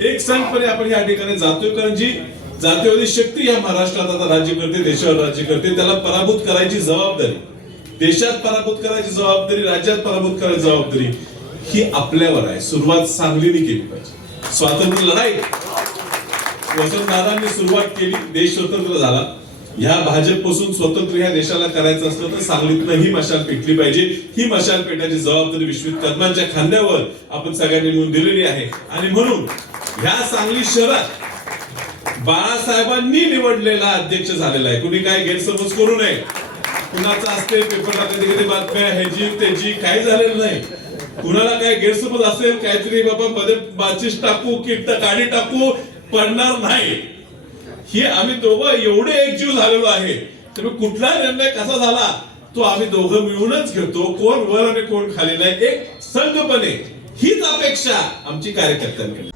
एक संघपणे आपण या ठिकाणी जातोय कारण जी जातीवादी शक्ती या महाराष्ट्रात आता राज्य करते देशावर राज्य करते त्याला पराभूत करायची जबाबदारी. देशात पराभूत करायची जबाबदारी राज्यात पराभूत करायची जबाबदारी ही आपल्यावर आहे. सुरुवात सांगलीने केली पाहिजे. स्वातंत्र्य लढाई वसंतदादांनी सुरुवात केली देश स्वतंत्र झाला. ह्या भाजपपासून स्वतंत्र ह्या देशाला करायचं असलं तर सांगलीतनं ही मशाल पेटली पाहिजे. ही मशाल पेटायची जबाबदारी विश्वकर्मांच्या खांद्यावर आपण सगळ्यांनी मिळून दिलेली आहे. आणि म्हणून ह्या सांगली शहरात बाळासाहेबांनी निवडलेला अध्यक्ष झालेला आहे. कुणी काय गैरसमज करू नये. कुणाचं असते पेपरला कधी कधी बातम्या ह्याची त्याची काही झालेलं नाही. कुणाला काय गैरसमज असेल काहीतरी बाबा मध्ये माचीस टाकू की काडी टाकू पडणार नाही. ही आम्ही दोघं एवढे एकजीव झालेलो आहे. त्यामुळे कुठला निर्णय कसा झाला तो आम्ही दोघं मिळूनच घेतो. कोण वर आणि कोण खाली नाही. एक संघपणे हीच अपेक्षा आमची कार्यकर्त्यांकडे.